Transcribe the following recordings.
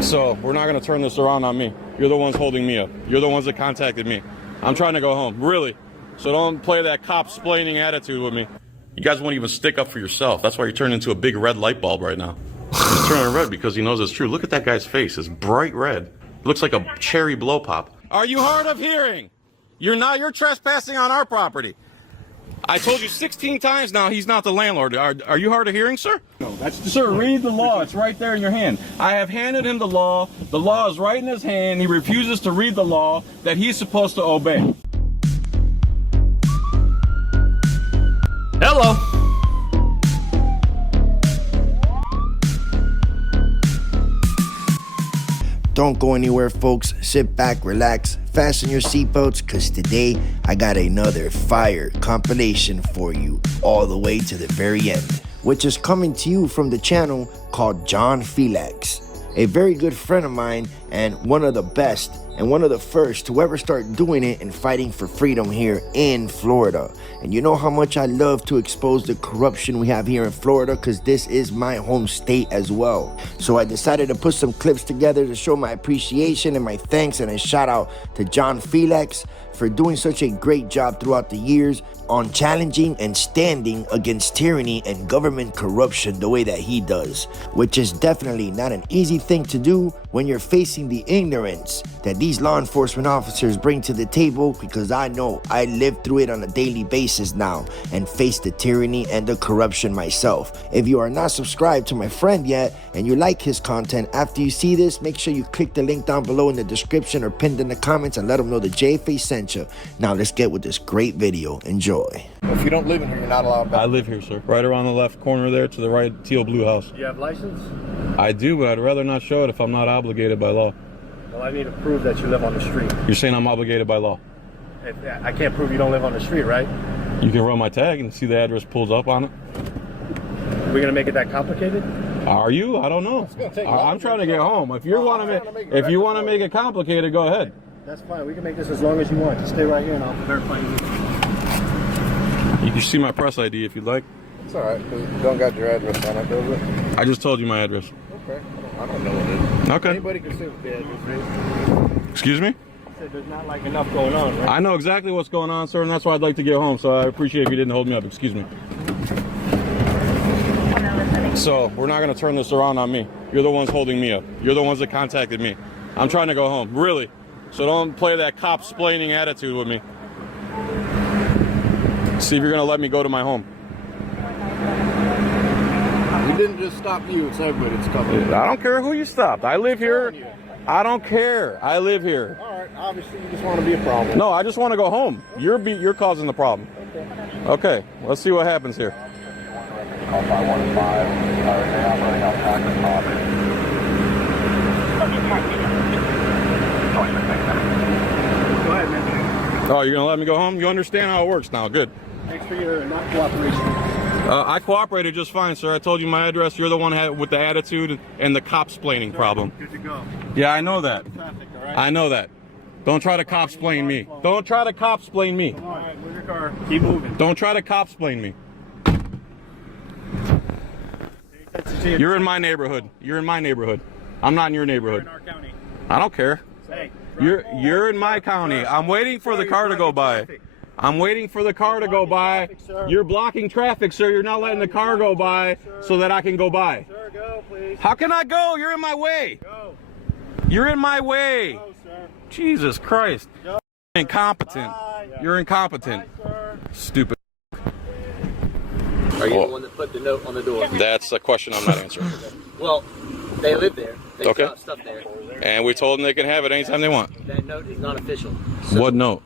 So we're not gonna turn this around on me. You're the ones holding me up. You're the ones that contacted me. I'm trying to go home, really. So don't play that cop-splaining attitude with me. You guys won't even stick up for yourself. That's why you're turning into a big red light bulb right now. He's turning red because he knows it's true. Look at that guy's face. It's bright red. It looks like a cherry blow pop. Are you hard of hearing? You're trespassing on our property. I told you 16 times now he's not the landlord. Are you hard of hearing, sir? No, sir, read the law. It's right there in your hand. I have handed him the law. The law is right in his hand. He refuses to read the law that he's supposed to obey. Hello. Don't go anywhere, folks. Sit back, relax, fasten your seatbelts, because today I got another fire compilation for you all the way to the very end, which is coming to you from the channel called John Felix, a very good friend of mine and one of the best and one of the first to ever start doing it and fighting for freedom here in Florida. And you know how much I love to expose the corruption we have here in Florida, because this is my home state as well. So I decided to put some clips together to show my appreciation and my thanks and a shout out to John Felix for doing such a great job throughout the years on challenging and standing against tyranny and government corruption the way that he does, which is definitely not an easy thing to do when you're facing the ignorance that these law enforcement officers bring to the table, because I know I live through it on a daily basis now and face the tyranny and the corruption myself. If you are not subscribed to my friend yet and you like his content, after you see this, make sure you click the link down below in the description or pinned in the comments and let him know the JFA sent you. Now let's get with this great video. Enjoy. If you don't live in here, you're not allowed back. I live here, sir. Right around the left corner there to the right, teal blue house. Do you have license? I do, but I'd rather not show it if I'm not obligated by law. Well, I need to prove that you live on the street. You're saying I'm obligated by law? I can't prove you don't live on the street, right? You can run my tag and see the address pulls up on it. We're going to make it that complicated? Are you? I don't know. I'm trying to get home. If you want to make it complicated, go ahead. That's fine. We can make this as long as you want. Just stay right here and I'll verify you. You can see my press ID if you'd like. It's all right. You don't got your address on it, does it? I just told you my address. Okay. I don't know what it is. Okay. Anybody can say what the address is. Excuse me? I said there's not like enough going on, right? I know exactly what's going on, sir, and that's why I'd like to get home. So I appreciate if you didn't hold me up. Excuse me. So we're not going to turn this around on me. You're the ones holding me up. You're the ones that contacted me. I'm trying to go home, really. So don't play that cop-splaining attitude with me. See if you're going to let me go to my home. We didn't just stop you. It's everybody that's coming. I don't care who you stopped. I live here. I don't care. I live here. All right. Obviously, you just want to be a problem. No, I just want to go home. You're causing the problem. Okay. Let's see what happens here. Go ahead, man. Oh, you're going to let me go home? You understand how it works now. Good. Thanks for your not cooperation. I cooperated just fine, sir. I told you my address. You're the one with the attitude and the cop-splaining problem. Good to go. Yeah, I know that. Traffic, all right? I know that. Don't try to cop-splain me. Don't try to cop-splain me. All right, move your car. Keep moving. Don't try to cop-splain me. You're in my neighborhood. You're in my neighborhood. I'm not in your neighborhood. We're in our county. I don't care. Hey. You're in my county. I'm waiting for the car to go by. I'm waiting for the car to go by. You're blocking traffic, sir. You're not letting the car go by so that I can go by. Sir, go, please. How can I go? You're in my way. Go. You're in my way. Go, sir. Jesus Christ. Go. Incompetent. Bye. You're incompetent. Bye, sir. Stupid. Are you the one that put the note on the door? That's a question I'm not answering. Well, they live there. They Okay. got stuff there. And we told them they can have it anytime they want. That note is not official. So What note?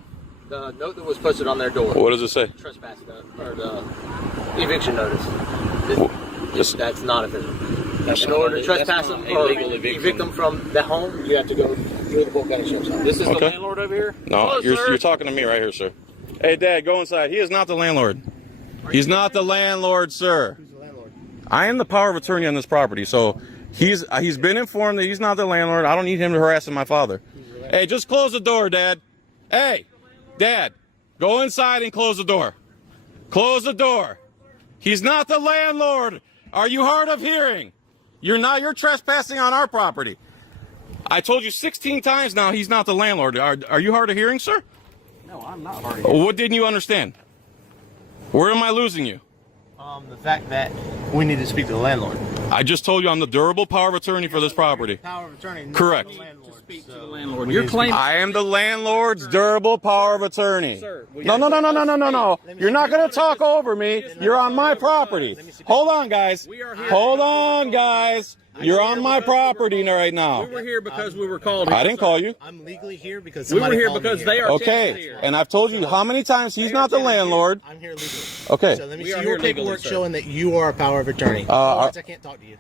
the note that was posted on their door. What does it say? Trespass or the eviction notice. This- That's not official. In order to trespass them or evict them from the home, you have to go through the Polk County Sheriff's Office. This is Okay. the landlord over here? No, Hello, you're sir. talking to me right here, sir. Hey, Dad, go inside. He is not the landlord. He's not the landlord, sir. Who's the landlord? I am the power of attorney on this property, so he's been informed that he's not the landlord. I don't need him harassing my father. Hey, just close the door, Dad. Hey, Dad, go inside and close the door. Close the door. He's not the landlord. Are you hard of hearing? You're trespassing on our property. I told you 16 times now he's not the landlord. Are you hard of hearing, sir? No, I'm not hard of hearing. What didn't you understand? Where am I losing you? The fact that we need to speak to the landlord. I just told you I'm the durable power of attorney for this property. Power of attorney. not Correct. the landlord, Speak to so the landlord. we You're need to speak- claiming. I am the landlord's durable power of attorney. Sir, No. You're not going to talk over me. You're on my property. Hold on, guys. Hold on, guys. You're on my property right now. We were here because we were called here. I didn't call you. I'm legally here because We were somebody here called me because here. they are Okay. here. And I've told you how many times he's not the landlord. I'm here legally. Okay. So let me We see are your here legally, paperwork sir. showing that you are a power of attorney. Otherwise, I can't talk to you.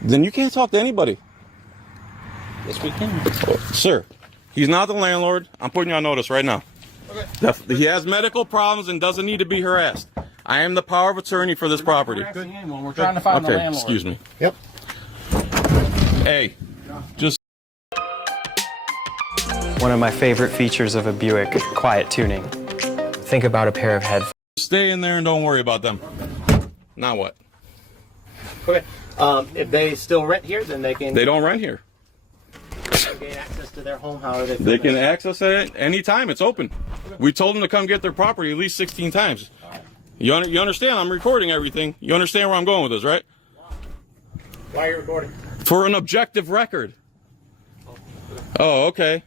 Then you can't talk to anybody. Yes, we can. Sir, he's not the landlord. I'm putting you on notice right now. Okay. He has medical problems and doesn't need to be harassed. I am the power of attorney for this property. We're trying to find the Okay, landlord. excuse me. Yep. Hey, just One of my favorite features of a Buick, quiet tuning. Think about a pair of headphones. stay in there and don't worry about them. Now what? Okay. If they still rent here, then they can They don't rent here. gain access to their home however They can access it anytime. It's open. We told them to come get their property at least 16 times. You understand? I'm recording everything. You understand where I'm going with this, right? Why are you recording? For an objective record. Oh, okay.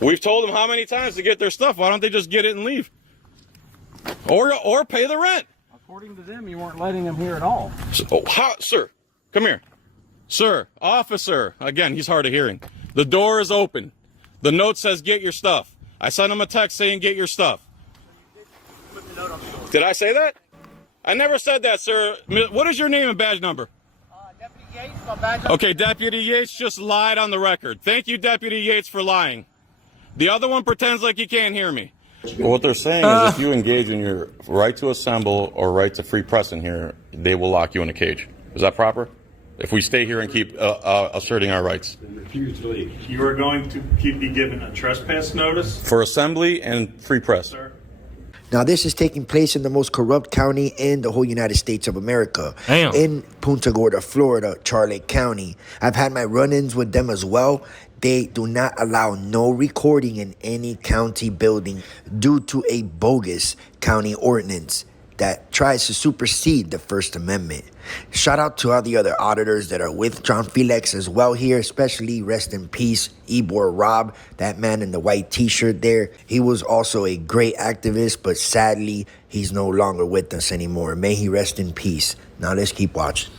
We've told them how many times to get their stuff. Why don't they just get it and leave? Or pay the rent. According to them, you weren't letting them here at all. Sir, come here. Sir, officer. Again, he's hard of hearing. The door is open. The note says get your stuff. I sent him a text saying get your stuff. Did I say that? I never said that, sir. What is your name and badge number? Deputy Yates, my badge. Okay, Deputy Yates just lied on the record. Thank you, Deputy Yates, for lying. The other one pretends like he can't hear me. What they're saying is if you engage in your right to assemble or right to free press in here, they will lock you in a cage. Is that proper? If we stay here and keep asserting our rights. Refuse to leave. You are going to be given a trespass notice, For assembly and free press. sir. Now, this is taking place in the most corrupt county in the whole United States of America. Damn. In Punta Gorda, Florida, Charlotte County. I've had my run-ins with them as well. They do not allow no recording in any county building due to a bogus county ordinance that tries to supersede the First Amendment. Shout out to all the other auditors that are with John Felix as well here, especially rest in peace, Ybor Rob, that man in the white t-shirt there. He was also a great activist, but sadly, he's no longer with us anymore. May he rest in peace. Now let's keep watching.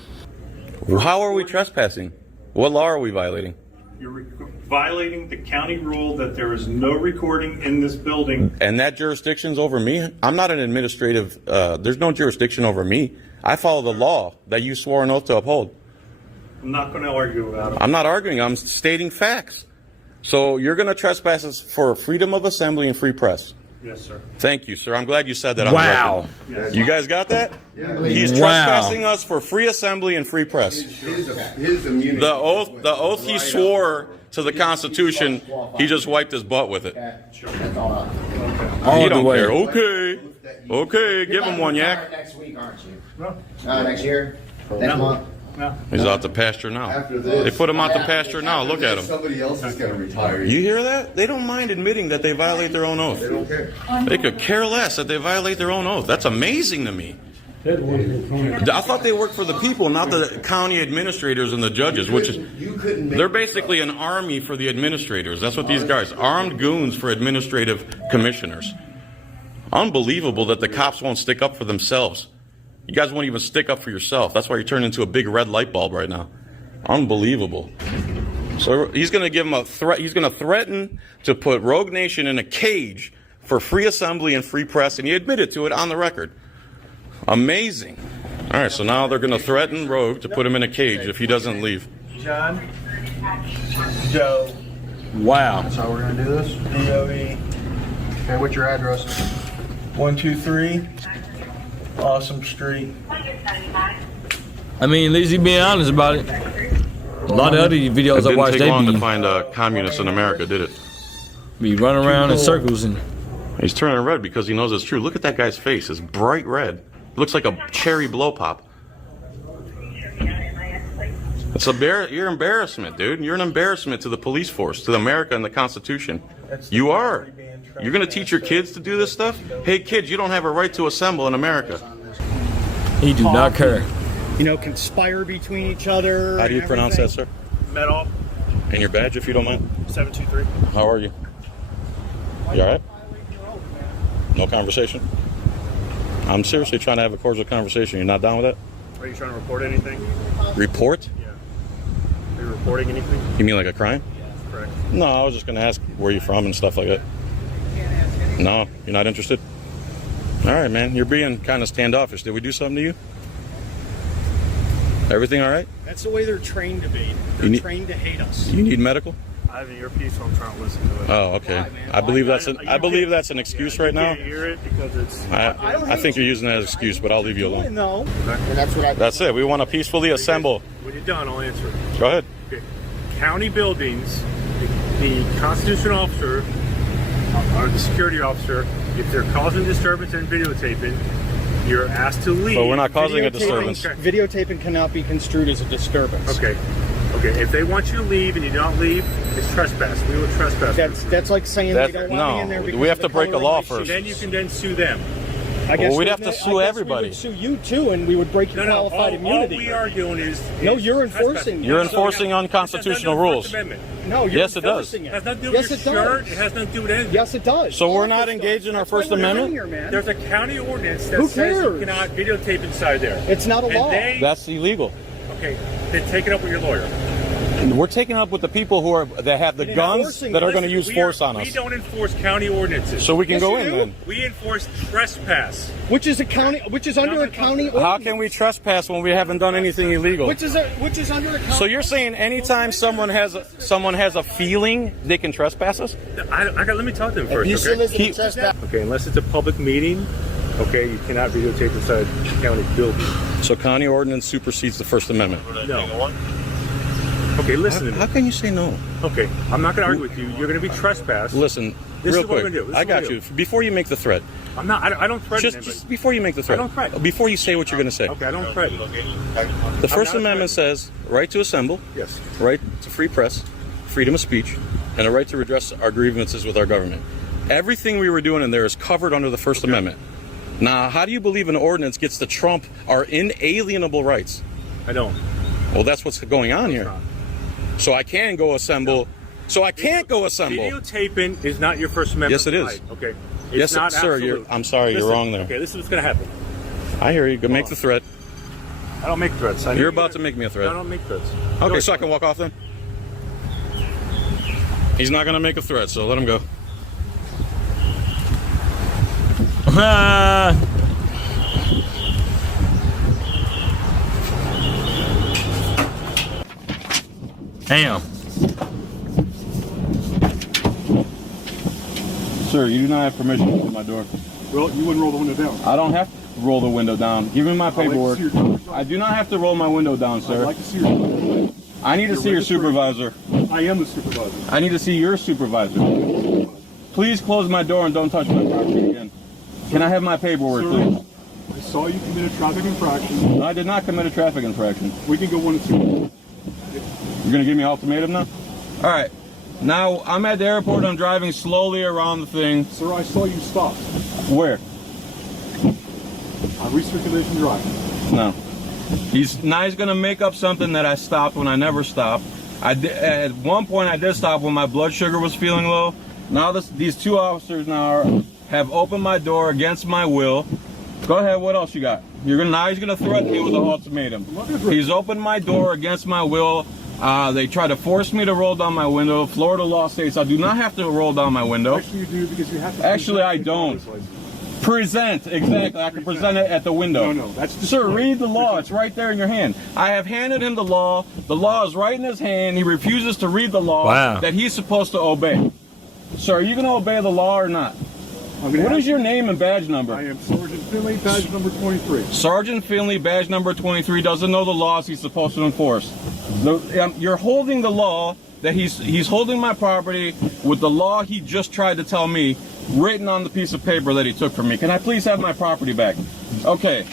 How are we trespassing? What law are we violating? You're violating the county rule that there is no recording in this building. And that jurisdiction's over me? I'm not an administrative, there's no jurisdiction over me. I follow the law that you swore an oath to uphold. I'm not going to argue about it. I'm not arguing, I'm stating facts. So you're going to trespass us for freedom of assembly and free press. Yes, sir. Thank you, sir. I'm glad you said that on the record. Yes. You guys got that? He's trespassing us for free assembly and free press. His immunity. The oath he swore to the Constitution, he just wiped his butt with it. He don't care. Okay, give him one, yak. Next week, aren't you? No. Next year? Next month? He's out to pasture now. After this. They put him out to pasture now. Look at him. Somebody else is going to retire. You hear that? They don't mind admitting that they violate their own oath. They don't care. They could care less that they violate their own oath. That's amazing to me. I thought they worked for the people, not the county administrators and the judges, which is You couldn't make they're basically an army for the administrators. That's what these guys, armed goons for administrative commissioners. Unbelievable that the cops won't stick up for themselves. You guys won't even stick up for yourself. That's why you're turning into a big red light bulb right now. Unbelievable. So he's going to give him a threat. He's going to threaten to put Rogue Nation in a cage for free assembly and free press, and he admitted to it on the record. Amazing. All right, so now they're going to threaten Rogue to put him in a cage if he doesn't leave. John, Joe. Wow. That's how we're gonna do this. DOE. Okay, what's your address? 123 Awesome Street. I mean, at least he being honest about it. A lot of other videos I It watched, didn't take they long to be find communists in America, did it? running around in circles and. He's turning red because he knows it's true. Look at that guy's face. It's bright red. Looks like a cherry blow pop. It's you're embarrassment, dude. You're an embarrassment to the police force, to America and the Constitution. You are. You're going to teach your kids to do this stuff? Hey, kids, you don't have a right to assemble in America. He do not care. You know, conspire between each other. How do you pronounce that, sir? Metal And your badge, if you don't mind? 723. How are you? You all right? No conversation? I'm seriously trying to have a cordial conversation. You're not down with that? Are you trying to report anything? Report? Yeah. Are you reporting anything? You mean like a crime? Correct. No, I was just going to ask where you're from and stuff like that. No, you're not interested? All right, man. You're being kind of standoffish. Did we do something to you? Everything all right? That's the way they're trained to be. They're trained to hate us. You need medical? I have an earpiece, so I'm trying to listen to it. Oh, okay. I believe that's an excuse right now. You can't hear it because it's... I think you're using that as an excuse, but I'll leave you alone. No. And that's what I. That's it. We want to peacefully assemble. When you're done, I'll answer it. Go ahead. Okay. County buildings, the constitutional officer or the security officer, if they're causing disturbance and videotaping, you're asked to leave. But we're not causing a disturbance. Videotaping cannot be construed as a disturbance. Okay. Okay. If they want you to leave and you don't leave, it's trespass. We would trespass. That's like saying they don't want me in there. We have to break a law So first. then you can then sue them. I guess we'd have to sue everybody. We would sue you too, and we would break your qualified immunity. All we are doing is no, you're enforcing. You're enforcing unconstitutional rules. No, you're Yes, it does. enforcing It has nothing to do Yes, with it your shirt. does. It has nothing to do with anything. Yes, it does. So we're All not of this engaged in our does. First That's why we're Amendment? here, man. There's a county ordinance that Who says you cares? cannot videotape inside there. It's not a law. That's illegal. Okay, then take it up with your lawyer. We're taking up with the people that have the guns that are going to use force on We us. don't enforce county ordinances. So we can Yes, go you in do. then. We enforce trespass. Which is under a county ordinance. How can we trespass when we haven't done anything illegal? Which is under a county. So you're saying anytime someone has a feeling they can trespass us? Let me talk to him first. You Okay? still listen to trespass. Okay, unless it's a public meeting, okay, you cannot videotape inside county building. So county ordinance supersedes the First Amendment. No. Okay, listen to me. How can you say no? Okay, I'm not going to argue with you. You're going to be trespassed. Listen, This real is what quick. we're gonna do. This I is what got we're you. gonna Before you make the threat, I'm not. I don't threaten anybody. just before you make the threat, I don't threaten. before you say what you're going to say. Okay, I don't threaten. The First not Amendment says right to assemble, Yes. right to free press, freedom of speech, and a right to redress our grievances with our government. Everything we were doing in there is covered under the First Amendment. Now, how do you believe an ordinance gets to trump our inalienable rights? I don't. Well, that's what's going on here. So I can go assemble. So I can't go assemble. Videotaping is not your First Amendment. Yes, it is. right, Okay. It's Yes, not sir. absolute. I'm sorry. Listen, You're wrong there. Okay, this is what's going to happen. I hear you. Go make the threat. I don't make threats. I know You're about to make me a threat. I don't make threats. Okay, so I can walk off then? He's not going to make a threat, so let him go. Damn. Sir, you do not have permission to open my door. Well, you wouldn't roll the window down. I don't have to roll the window down. Give me my I'd like to paperwork. see your driver's I do not have to roll my window down, I'd sir. like to see your. I need to see your supervisor. I am the supervisor. I need to see your supervisor. Please close my door and don't touch my property again. Can I have my paperwork, Sir, please? I saw you commit a traffic infraction. No, I did not commit a traffic infraction. We can go 1 and 2. You're going to give me an ultimatum now? All right. Now, I'm at the airport. I'm driving slowly around the thing. Sir, I saw you stop Where? on recirculation drive. No. He's gonna make up something that I stopped when I never stopped. At one point I did stop when my blood sugar was feeling low. Now these two officers have opened my door against my will. Go ahead. What else you got? Now he's gonna threaten me with an ultimatum. He's opened my door against my will. They try to force me to roll down my window. Florida law states I do not have to roll down my window. Actually, you do because you have to. Actually, I don't. Present, exactly. I can present it at the window. No, that's just Sir, read the law. It's right there in your hand. I have handed him the law. The law is right in his hand. He refuses to read the law that he's supposed to obey. Sir, are you going to obey the law or not? What is your name and badge number? I am Sergeant Finley, badge number 23. Sergeant Finley, badge number 23, doesn't know the laws he's supposed to enforce. You're holding the law that he's holding my property with the law he just tried to tell me written on the piece of paper that he took from me. Can I please have my property back? Okay.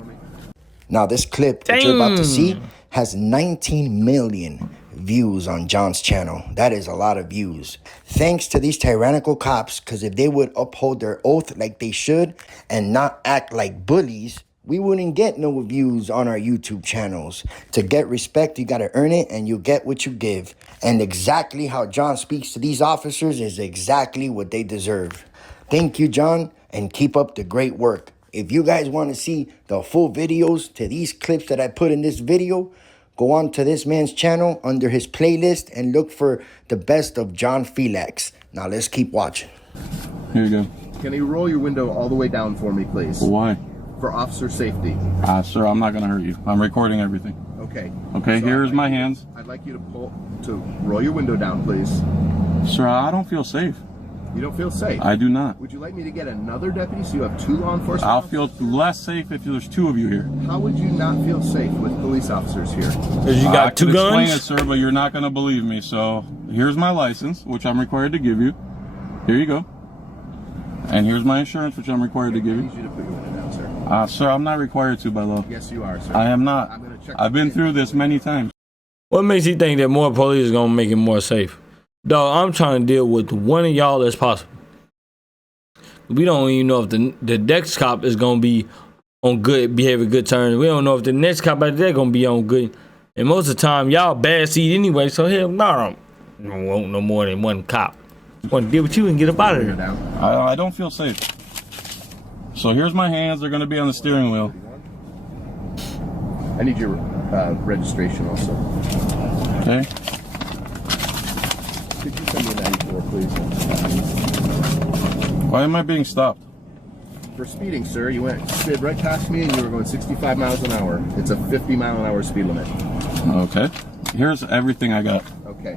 Now, this clip that you're about to see has 19 million views on John's channel. That is a lot of views. Thanks to these tyrannical cops, because if they would uphold their oath like they should and not act like bullies, we wouldn't get no views on our YouTube channels. To get respect, you gotta earn it, and you get what you give. And exactly how John speaks to these officers is exactly what they deserve. Thank you, John, and keep up the great work. If you guys want to see the full videos to these clips that I put in this video, go on to this man's channel under his playlist and look for the best of John Felix. Now let's keep watching. Here you go. Can you roll your window all the way down for me, please? Why? For officer safety. Sir, I'm not gonna hurt you. I'm recording everything. Okay. Okay, So here's my hands. I'd like you to roll your window down, please. Sir, I don't feel safe. You don't feel safe? I do not. Would you like me to get another deputy so you have 2 law enforcement I'll officers? feel less safe if there's 2 of you here. How would you not feel safe with police officers here? Cause you I got 2 could explain guns. it, sir, but you're not gonna believe me. So here's my license, which I'm required to give you. Here you go. And here's my insurance, which I'm required to give I you. need you to put your window down, sir. Sir, I'm not required to by law. Yes, you are, sir. I am not. I'm gonna check I've been through this many times. What makes you think that more police is gonna make it more safe? Dog, I'm trying to deal with one of y'all as possible. We don't even know if the next cop is gonna be on good behavior, good terms. We don't know if the next cop out there gonna be on good. And most of the time, y'all bad seed anyway. So hell, no, I don't want no more than one cop. I want to deal with you and get up out of here. I don't feel safe. So here's my hands. They're gonna be on the steering wheel. I need your registration also. Okay. Could you send me a 94, please? Why am I being stopped? For speeding, sir. You slid right past me and you were going 65 miles an hour. It's a 50-mile-an-hour speed limit. Okay. Here's everything I got. Okay.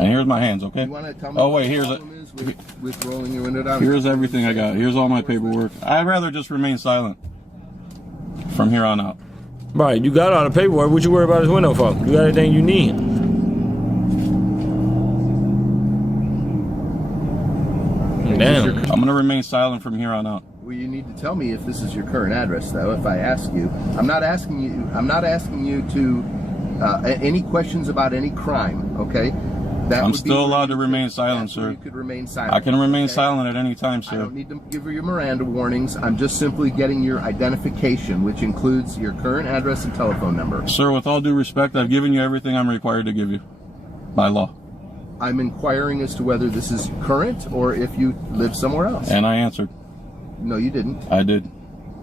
And here's my hands, okay? You want to tell me Oh, what wait, the here's problem is with rolling your window down? Here's everything I got. Here's all my paperwork. I'd rather just remain silent from here on out. Right, you got all the paperwork. What you worry about his window for? You got everything you need. Damn. I'm gonna remain silent from here on out. Well, you need to tell me if this is your current address, though. If I ask you, I'm not asking you to any questions about any crime. Okay? That I'm would be still where allowed you to could- remain silent, that's where sir. You could remain silent. I can remain okay? silent at any time, I sir. don't need to give you your Miranda warnings. I'm just simply getting your identification, which includes your current address and telephone number. Sir, with all due respect, I've given you everything I'm required to give you by law. I'm inquiring as to whether this is current or if you live somewhere else. And I answered. No, you didn't. I did.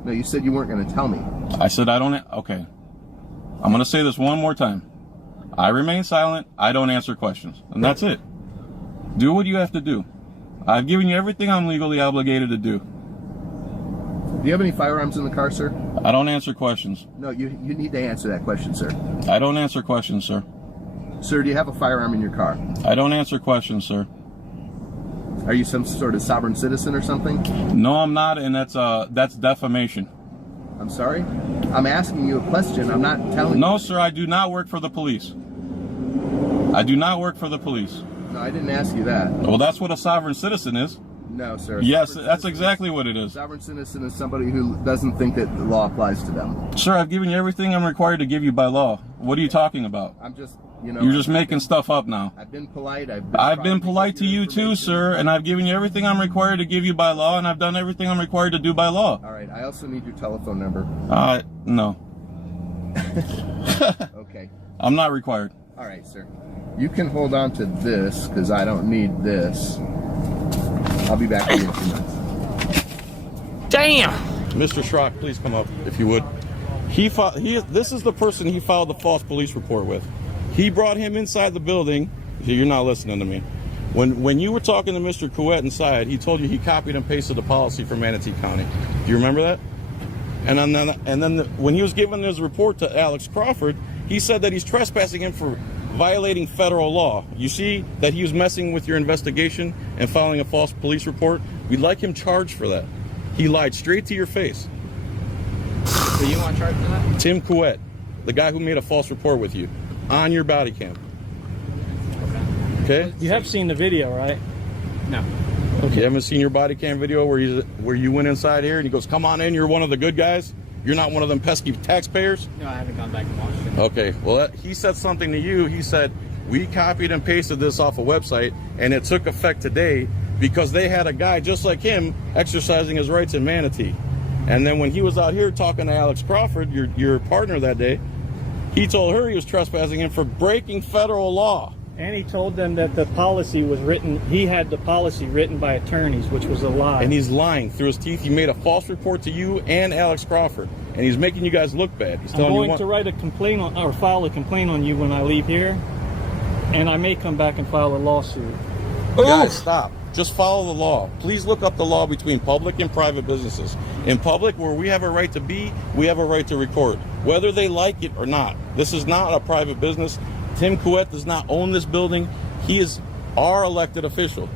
No, you said you weren't going to tell me. I said I don't. Okay. I'm gonna say this one more time. I remain silent. I don't answer questions, and that's it. Do what you have to do. I've given you everything I'm legally obligated to do. Do you have any firearms in the car, sir? I don't answer questions. No, you need to answer that question, sir. I don't answer questions, sir. Sir, do you have a firearm in your car? I don't answer questions, sir. Are you some sort of sovereign citizen or something? No, I'm not, and that's defamation. I'm sorry? I'm asking you a question. I'm not telling No, you. sir, I do not work for the police. I do not work for the police. No, I didn't ask you that. Well, that's what a sovereign citizen is. No, sir. Yes, Sovereign that's citizen- exactly what it is. Sovereign citizen is somebody who doesn't think that the law applies to them. Sir, I've given you everything I'm required to give you by law. What are you talking about? I'm just, you know. You're just making stuff up now. I've been polite. I've I've trying been to polite get to your you too, information. sir, and I've given you everything I'm required to give you by law, and I've done everything I'm required to do by law. All right. I also need your telephone number. No. Okay. I'm not required. All right, sir. You can hold on to this because I don't need this. I'll be back in 2 minutes. Damn. Mr. Schrock, please come up if you would. This is the person he filed the false police report with. He brought him inside the building. You're not listening to me. When you were talking to Mr. Couette inside, he told you he copied and pasted the policy for Manatee County. Do you remember that? And then when he was giving his report to Alex Crawford, he said that he's trespassing him for violating federal law. You see that he was messing with your investigation and filing a false police report? We'd like him charged for that. He lied straight to your face. So you want charged for that? Tim Couette, the guy who made a false report with you, on your body cam. Okay? You have seen the video, right? No. You haven't seen your body cam video where you went inside here and he goes, "Come on in, you're one of the good guys. You're not one of them pesky taxpayers." No, I haven't gone back and watched it. Okay, well, he said something to you. He said, we copied and pasted this off a website, and it took effect today because they had a guy just like him exercising his rights in Manatee. And then when he was out here talking to Alex Crawford, your partner that day, he told her he was trespassing him for breaking federal law. And he told them that the policy was written, he had the policy written by attorneys, which was a lie. And he's lying through his teeth. He made a false report to you and Alex Crawford, and he's making you guys look bad. He's I'm telling you going what. to write a complaint on, or file a complaint on you when I leave here, and I may come back and file a lawsuit. Guys, stop. Just follow the law. Please look up the law between public and private businesses. In public, where we have a right to be, we have a right to record, whether they like it or not. This is not a private business. Tim Couette does not own this building. He is our elected official.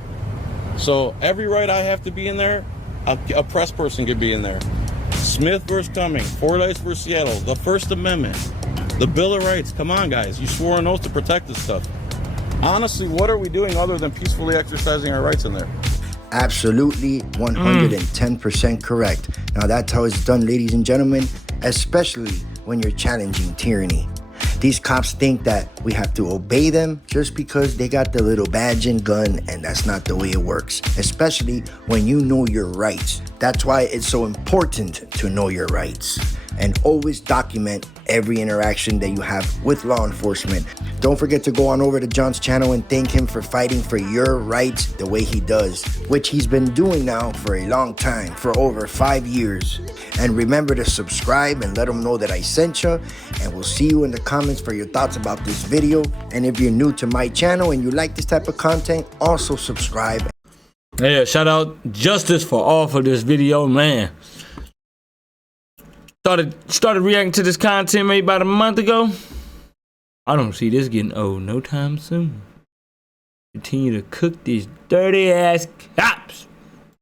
So every right I have to be in there, a press person could be in there. Smith versus Cumming, Fordyce versus Seattle, the First Amendment, the Bill of Rights. Come on, guys. You swore an oath to protect this stuff. Honestly, what are we doing other than peacefully exercising our rights in there? Absolutely 110% correct. Now that's how it's done, ladies and gentlemen, especially when you're challenging tyranny. These cops think that we have to obey them just because they got the little badge and gun, and that's not the way it works, especially when you know your rights. That's why it's so important to know your rights and always document every interaction that you have with law enforcement. Don't forget to go on over to John's channel and thank him for fighting for your rights the way he does, which he's been doing now for a long time, for over 5 years. And remember to subscribe and let him know that I sent you, and we'll see you in the comments for your thoughts about this video. And if you're new to my channel and you like this type of content, also subscribe. Yeah, shout out Justice for all for this video, man. Started reacting to this content maybe about a month ago. I don't see this getting old no time soon. Continue to cook these dirty ass cops.